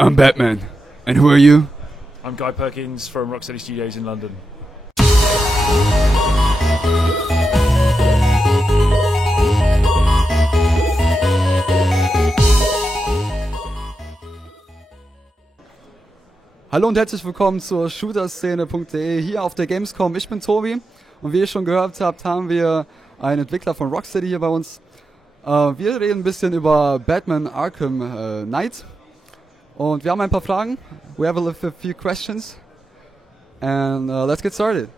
I'm Batman. And who are you? I'm Guy Perkins from Rocksteady Studios in London. Hallo und herzlich willkommen zur Shooterszene.de hier auf der Gamescom. Ich bin Tobi und wie ihr schon gehört habt, haben wir einen Entwickler von Rocksteady hier bei uns. Wir reden ein bisschen über Batman Arkham Knight und wir haben ein paar Fragen. We have a few questions and let's get started.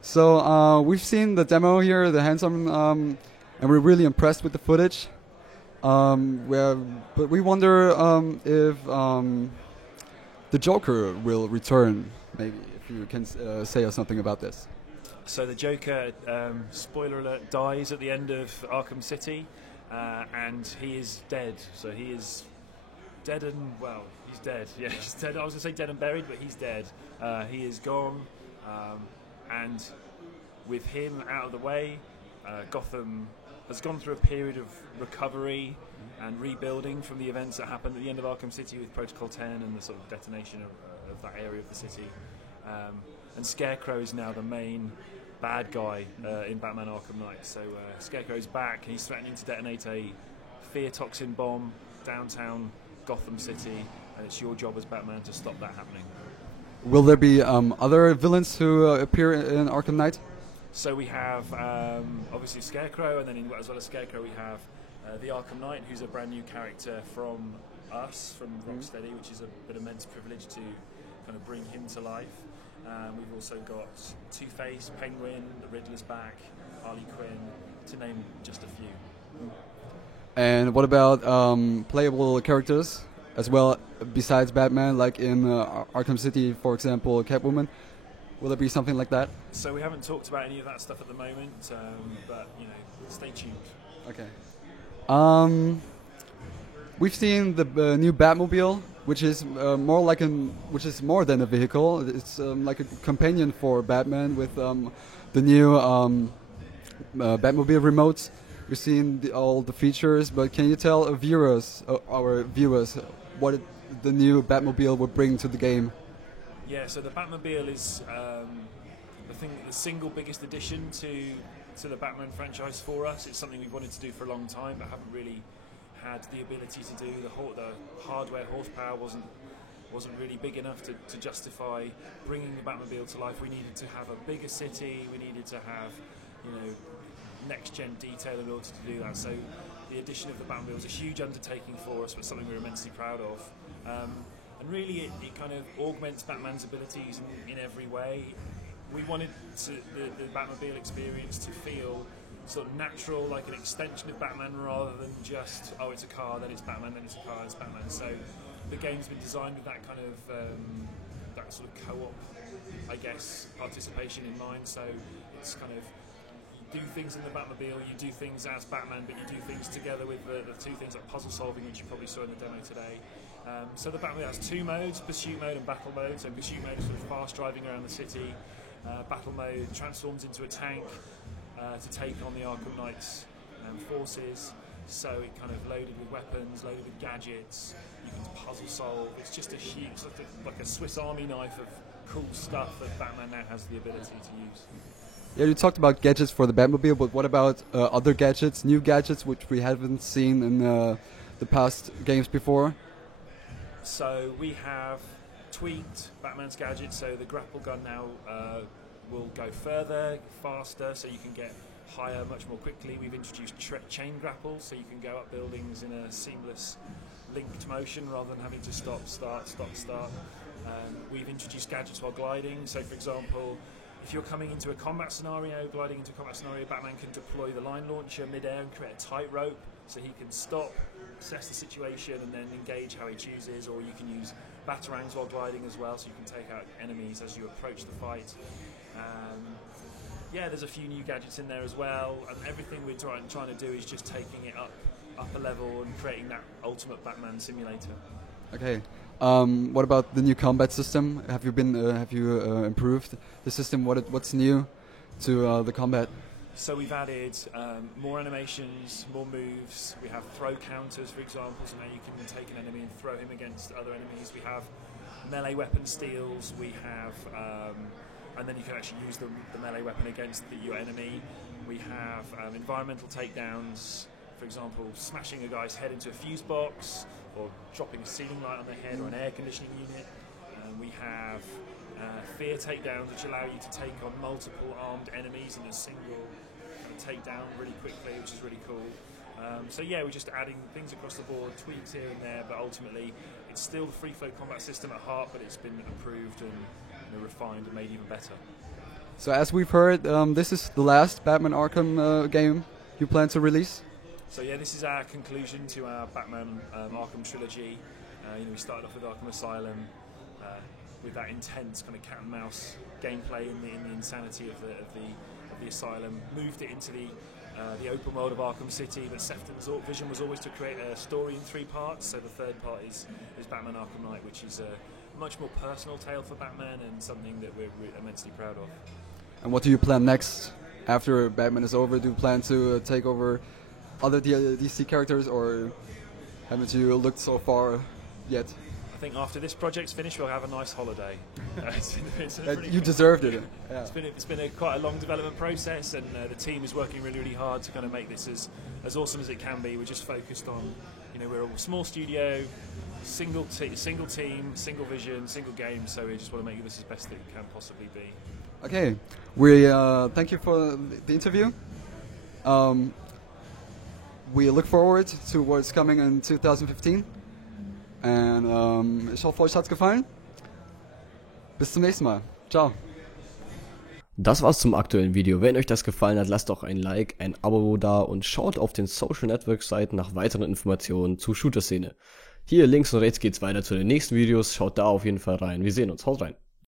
So we've seen the demo here, the hands-on, and we're really impressed with the footage. But we wonder if the Joker will return, maybe, if you can say us something about this. So the Joker, spoiler alert, dies at the end of Arkham City, and he is dead. So he is dead and, well, he's dead. Yeah, he's dead. I was going to say dead and buried, but he's dead. He is gone, and with him out of the way, Gotham has gone through a period of recovery and rebuilding from the events that happened at the end of Arkham City with Protocol 10 and the sort of detonation of that area of the city. And Scarecrow is now the main bad guy in Batman Arkham Knight. So Scarecrow's back and he's threatening to detonate a fear toxin bomb downtown Gotham City, and it's your job as Batman to stop that happening. Will there be other villains who appear in Arkham Knight? So we have obviously Scarecrow, and then as well as Scarecrow we have the Arkham Knight, who's a brand new character from us, from Rocksteady, which is an immense privilege to kind of bring him to life. We've also got Two-Face, Penguin, the Riddler's back, Harley Quinn, to name just a few. And what about playable characters as well, besides Batman, like in Arkham City, for example, Catwoman? Will there be something like that? So we haven't talked about any of that stuff at the moment, but stay tuned. Okay. We've seen the new Batmobile, which is which is more than a vehicle. It's like a companion for Batman with the new Batmobile remotes. We've seen all the features, but can you tell our viewers, what the new Batmobile will bring to the game? Yeah, so the Batmobile is the single biggest addition to the Batman franchise for us. It's something we've wanted to do for a long time, but haven't really had the ability to do. The hardware horsepower wasn't really big enough to justify bringing the Batmobile to life. We needed to have a bigger city. We needed to have, next-gen detail in order to do that. So the addition of the Batmobile was a huge undertaking for us, but something we're immensely proud of. And really, it kind of augments Batman's abilities in every way. We wanted the Batmobile experience to feel sort of natural, like an extension of Batman, rather than just, oh, it's a car, then it's Batman, then it's a car, it's Batman. So the game's been designed with that kind of, that sort of co-op, I guess, participation in mind. So it's kind of, you do things in the Batmobile, you do things as Batman, but you do things together with the two things like puzzle solving, which you probably saw in the demo today. So the Batmobile has two modes, pursuit mode and battle mode. So pursuit mode is sort of fast driving around the city. Battle mode transforms into a tank to take on the Arkham Knight's forces. So it kind of loaded with weapons, loaded with gadgets. You can puzzle solve. It's just a huge, sort of like a Swiss Army knife of cool stuff that Batman now has the ability to use. Yeah, you talked about gadgets for the Batmobile, but what about other gadgets, new gadgets, which we haven't seen in the past games before? So we have tweaked Batman's gadgets, so the grapple gun now will go further, faster, so you can get higher much more quickly. We've introduced chain grapples, so you can go up buildings in a seamless linked motion rather than having to stop, start, stop, start. We've introduced gadgets while gliding, so for example, if you're coming into a combat scenario, gliding into a combat scenario, Batman can deploy the line launcher mid-air and create a tightrope, so he can stop, assess the situation, and then engage how he chooses, or you can use batarangs while gliding as well, so you can take out enemies as you approach the fight. There's a few new gadgets in there as well, and everything we're trying to do is just taking it up a level and creating that ultimate Batman simulator. Okay. What about the new combat system? Have you improved the system? What's new to the combat? So we've added more animations, more moves. We have throw counters, for example, so now you can take an enemy and throw him against other enemies. We have melee weapon steals. We have, and then you can actually use the melee weapon against your enemy. We have environmental takedowns, for example, smashing a guy's head into a fuse box, or dropping a ceiling light on their head, or an air conditioning unit. We have fear takedowns, which allow you to take on multiple armed enemies in a single takedown really quickly, which is really cool. So yeah, we're just adding things across the board, tweaks here and there, but ultimately it's still the free flow combat system at heart, but it's been improved and refined and made even better. So as we've heard, this is the last Batman Arkham game you plan to release? So yeah, this is our conclusion to our Batman Arkham trilogy. We started off with Arkham Asylum with that intense kind of cat and mouse gameplay in the insanity of the asylum. Moved it into the open world of Arkham City, but Sefton's vision was always to create a story in 3 parts. So the third part is Batman Arkham Knight, which is a much more personal tale for Batman and something that we're immensely proud of. And what do you plan next after Batman is over? Do you plan to take over other DC characters, or haven't you looked so far yet? I think after this project's finished, we'll have a nice holiday. You deserved it. Yeah. It's been quite a long development process, and the team is working really, really hard to kind of make this as awesome as it can be. We're just focused on, we're a small studio, single team, single vision, single game. So we just want to make this as best that it can possibly be. Okay, we thank you for the interview. We look forward to what's coming in 2015. Und ich hoffe, euch hat's gefallen. Bis zum nächsten Mal. Ciao. Das war's zum aktuellen Video. Wenn euch das gefallen hat, lasst doch ein Like, ein Abo da und schaut auf den Social Network Seiten nach weiteren Informationen zur Shooter-Szene. Hier links und rechts geht's weiter zu den nächsten Videos. Schaut da auf jeden Fall rein. Wir sehen uns. Haut rein.